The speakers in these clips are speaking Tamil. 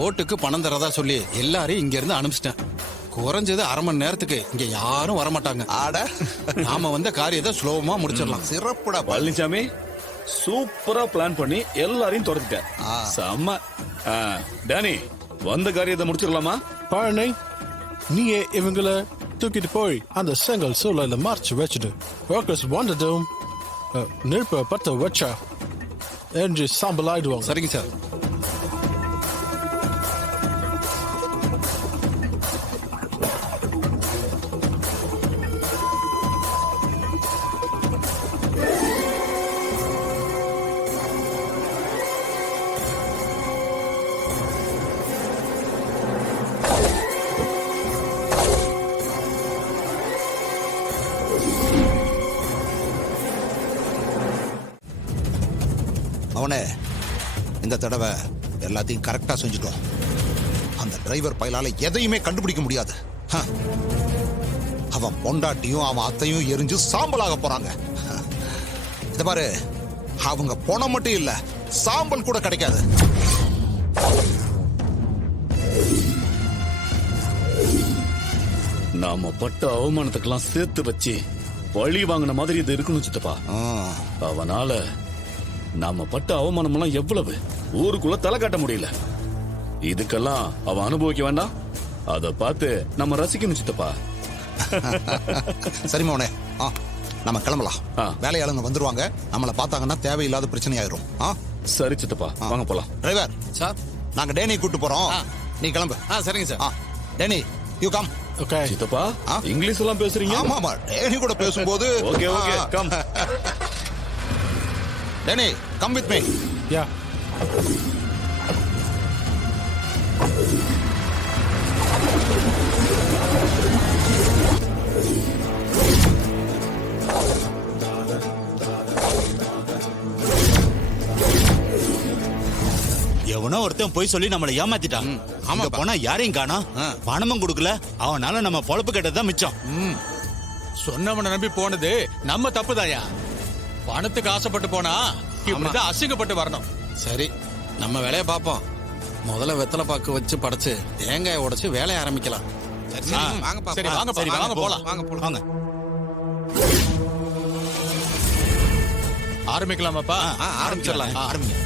ஓட்டுக்கு பணம் தரதா சொல்லி எல்லாரையும் இங்க இருந்து அனுப்பிச்சிட்டேன். குறைஞ்சது அரை மணி நேரத்துக்கு இங்க யாரும் வரமாட்டாங்க. ஆட நாம வந்த காரியத்தை ஸ்லோவமா முடிச்சிடலாம். சிறப்புடா பழனிசாமி, சூப்பரா பிளான் பண்ணி எல்லாரையும் துரத்துட்டேன். செம்ம. டேனி, வந்த காரியத்தை முடிச்சிடலாமா? பழனி, நீயே இவங்களை தூக்கிட்டு போய் அந்த செங்கல் சூழல மறைச்சு வச்சுடு. ஒர்க்கர்ஸ் வந்ததும் நெருப்ப பத்த வச்சா என்று சாம்பல் ஆயிடுவாங்க. சரிங்க சார். அவனே, இந்த தடவை எல்லாத்தையும் கரெக்டா செஞ்சுட்டோம். அந்த டிரைவர் பயலால எதையுமே கண்டுபிடிக்க முடியாது. அவன் பொண்டாட்டியும் அவன் அத்தையும் எரிஞ்சு சாம்பலாக போறாங்க. இத பாரு, அவங்க பணம் மட்டும் இல்ல, சாம்பல் கூட கிடைக்காது. நாம பட்ட அவமானத்துக்கெல்லாம் சேர்த்து வச்சு பழி வாங்கின மாதிரி இது இருக்குன்னு சித்தப்பா. அவனால நாம பட்ட அவமானம் எல்லாம் எவ்வளவு, ஊருக்குள்ள தலை காட்ட முடியல. இதுக்கெல்லாம் அவன் அனுபவிக்க வேண்டாம், அத பார்த்து நம்ம ரசிக்கணும் சித்தப்பா. சரி மோனே, நம்ம கிளம்பலாம். வேலையாளுங்க வந்துருவாங்க, நம்மளை பார்த்தாங்கன்னா தேவையில்லாத பிரச்சனை ஆயிரும். சரி சித்தப்பா, வாங்க போலாம். டிரைவர் சார், நாங்க டேனி கூட்டு போறோம், நீ கிளம்பு. சரிங்க sir. Danny, you come. Okay சித்தப்பா, இங்கிலீஷ் எல்லாம் பேசுறீங்க? ஆமா, டேனி கூட பேசும்போது. Okay okay, come. Danny, come with me. Yeah. எவனோ ஒருத்தன் போய் சொல்லி நம்மளை ஏமாத்திட்டான். ஆமா, போனா யாரையும் காணோம், பணமும் கொடுக்கல. அவனால நம்ம பொழப்பு கேட்டதுதான் மிச்சம். சொன்னவனை நம்பி போனது நம்ம தப்புதாயா. பணத்துக்கு ஆசைப்பட்டு போனா இப்படிதான் அசிங்கப்பட்டு வரணும். சரி, நம்ம வேலையை பார்ப்போம். முதல்ல வெத்தலை பாக்கு வச்சு படைச்சு தேங்காய் உடைச்சு வேலையை ஆரம்பிக்கலாம். சரி வாங்க போலாம். வாங்க. ஆரம்பிக்கலாமாப்பா? ஆரம்பிச்சிடலாம். ஆரம்பிங்க.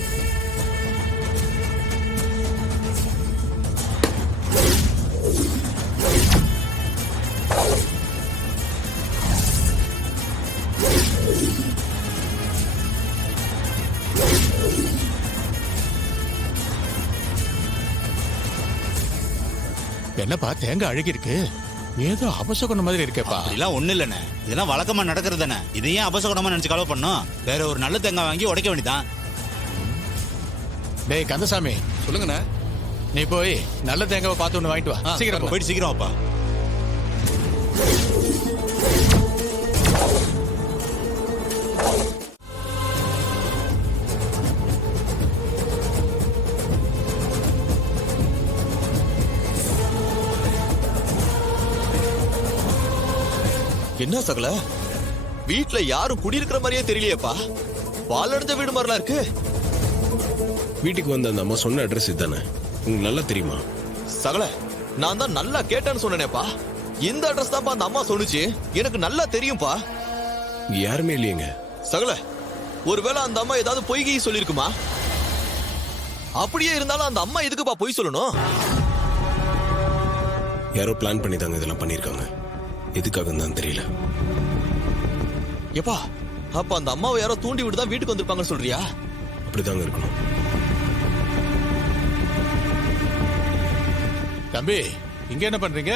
என்னப்பா தேங்காய் அழுகி இருக்கு, ஏதோ அபசகுணம் மாதிரி இருக்கேப்பா. அப்படிலாம் ஒண்ணு இல்லண்ணே, இதெல்லாம் வழக்கமா நடக்கிறது தானே. இதையே அபசகுணமா நினைச்சு கலவை பண்ணும். வேற ஒரு நல்ல தேங்காய் வாங்கி உடைக்க வேண்டியதான். டேய் கந்தசாமி, சொல்லுங்கண்ணே. நீ போய் நல்ல தேங்காவை பார்த்து ஒண்ணு வாங்கிட்டு வா. சீக்கிரம் போயிட்டு சீக்கிரம் வாப்பா. என்ன சகல, வீட்ல யாரும் குடியிருக்கிற மாதிரியே தெரியலையேப்பா. பாலடைஞ்ச வீடு மாதிரிலாம் இருக்கு. வீட்டுக்கு வந்த அந்த அம்மா சொன்ன அட்ரஸ் இதுதானே, உங்களுக்கு நல்லா தெரியுமா? சகல, நான் தான் நல்லா கேட்டேன்னு சொன்னேனேப்பா. இந்த அட்ரஸ் தான்ப்பா அந்த அம்மா சொன்னுச்சு, எனக்கு நல்லா தெரியும்பா. இங்க யாருமே இல்லையேங்க. சகல, ஒருவேளை அந்த அம்மா ஏதாவது பொய்கை சொல்லிருக்குமா? அப்படியே இருந்தாலும் அந்த அம்மா எதுக்குப்பா பொய் சொல்லணும்? யாரோ பிளான் பண்ணி தாங்க இதெல்லாம் பண்ணிருக்காங்க. எதுக்காக தான் தெரியல. எப்பா, அப்ப அந்த அம்மாவை யாரோ தூண்டி விட்டு தான் வீட்டுக்கு வந்திருப்பாங்கன்னு சொல்றியா? அப்படிதாங்க இருக்கணும். தம்பி, இங்க என்ன பண்றீங்க?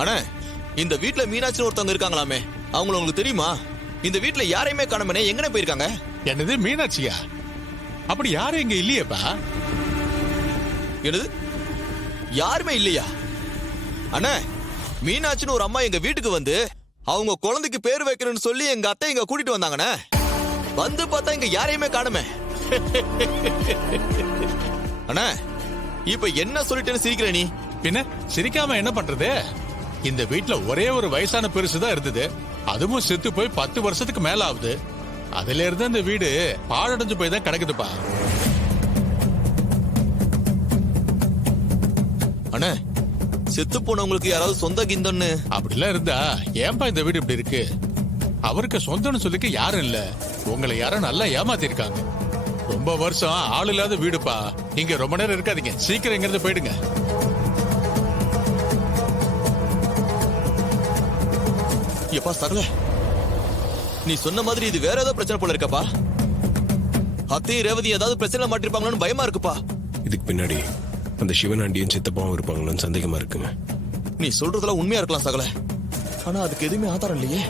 அண்ணே, இந்த வீட்ல மீனாட்சின்னு ஒருத்தவங்க இருக்காங்களாமே, அவங்கள உங்களுக்கு தெரியுமா? இந்த வீட்ல யாரையுமே காணோமே, எங்கனே போயிருக்காங்க? என்னது மீனாட்சியா? அப்படி யாரும் இங்க இல்லையேப்பா. என்னது, யாருமே இல்லையா? அண்ணே, மீனாட்சின்னு ஒரு அம்மா எங்க வீட்டுக்கு வந்து அவங்க குழந்தைக்கு பேர் வைக்கிறேன்னு சொல்லி எங்க அத்தை இங்க கூட்டிட்டு வந்தாங்கண்ணே. வந்து பார்த்தா இங்க யாரையுமே காணுமே. அண்ணே, இப்ப என்ன சொல்லிட்டேன்னு சிரிக்கிற நீ? பின்ன சிரிக்காம என்ன பண்றது? இந்த வீட்ல ஒரே ஒரு வயசான பெருசுதான் இருந்தது, அதுவும் செத்து போய் 10 வருஷத்துக்கு மேல ஆகுது. அதுல இருந்து இந்த வீடு பாழடைஞ்சு போய் தான் கிடக்குதுப்பா. அண்ணே செத்து போனவங்களுக்கு யாராவது சொந்த கிந்தன்னு அப்படிலாம் இருந்தா ஏன்பா இந்த வீடு இப்படி இருக்கு? அவருக்கு சொந்தம்னு சொல்லிக்க யாரும் இல்ல. உங்களை யாரும் நல்லா ஏமாத்திருக்காங்க. ரொம்ப வருஷம் ஆள் இல்லாத வீடுப்பா. இங்க ரொம்ப நேரம் இருக்காதீங்க, சீக்கிரம் இங்க இருந்து போயிடுங்க. எப்பா சகல, நீ சொன்ன மாதிரி இது வேற ஏதாவது பிரச்சனை போல இருக்கப்பா. அத்தையும் ரேவதி ஏதாவது பிரச்சனை மாட்டிருப்பாங்களோன்னு பயமா இருக்குப்பா. இதுக்கு பின்னாடி அந்த சிவனாண்டியும் சித்தப்பாவும் இருப்பாங்களோன்னு சந்தேகமா இருக்குங்க. நீ சொல்றதெல்லாம் உண்மையா இருக்கலாம் சகல, ஆனா அதுக்கு எதுவுமே ஆதாரம் இல்லையே.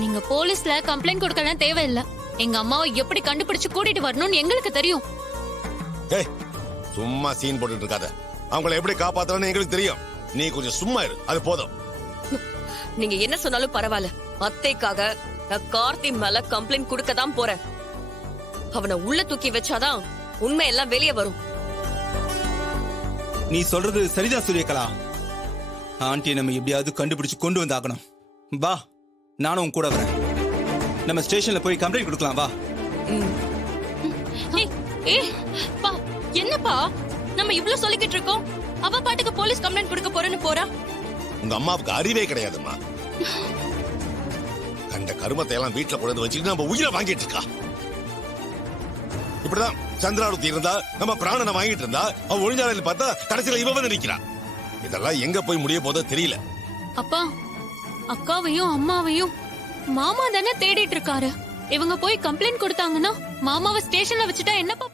நீங்க போலீஸ்ல கம்ப்ளைண்ட் கொடுக்கலாம் தேவையில்லை. எங்க அம்மாவை எப்படி கண்டுபிடிச்சு கூட்டிட்டு வரணும்னு எங்களுக்கு தெரியும். ஏய் சும்மா சீன் போட்டுட்டு இருக்காத. அவங்கள எப்படி காப்பாத்தணும்னு எங்களுக்கு தெரியும். நீ கொஞ்சம் சும்மா இரு, அது போதும். நீங்க என்ன சொன்னாலும் பரவாயில்ல. அத்தைக்காக நான் கார்த்தி மேல கம்ப்ளைண்ட் கொடுக்க தான் போறேன். அவனை உள்ள தூக்கி வச்சாதான் உண்மை எல்லாம் வெளியே வரும். நீ சொல்றது சரிதான் சூரியகலா. ஆண்டியை நம்ம எப்படியாவது கண்டுபிடிச்சு கொண்டு வந்தாகணும். வா, நானும் உன் கூட வரேன். நம்ம ஸ்டேஷன்ல போய் கம்ப்ளைண்ட் கொடுக்கலாம். வா. பா, என்னப்பா நம்ம இவ்ளோ சொல்லிக்கிட்டு இருக்கோம், அவ பாட்டுக்கு போலீஸ் கம்ப்ளைண்ட் கொடுக்க போறேன்னு போறா. உங்க அம்மாவுக்கு அறிவே கிடையாதும்மா. கண்ட கருமத்தை எல்லாம் வீட்டுல கொண்டு வச்சுட்டு நம்ம உயிரை வாங்கிட்டு இருக்கா. இப்படிதான் சந்திராவதி இருந்தா நம்ம பிராணனை வாங்கிட்டு இருந்தா அவ ஒழிஞ்சாலையில் பார்த்தா கடைசியில இவ வந்து நிக்கிறான். இதெல்லாம் எங்க போய் முடிய போதோ தெரியல. அப்பா, அக்காவையும் அம்மாவையும் மாமா தானே தேடிட்டு இருக்காரு. இவங்க போய் கம்ப்ளைண்ட் கொடுத்தாங்கன்னா மாமாவை ஸ்டேஷன்ல வச்சுட்டா என்னப்பா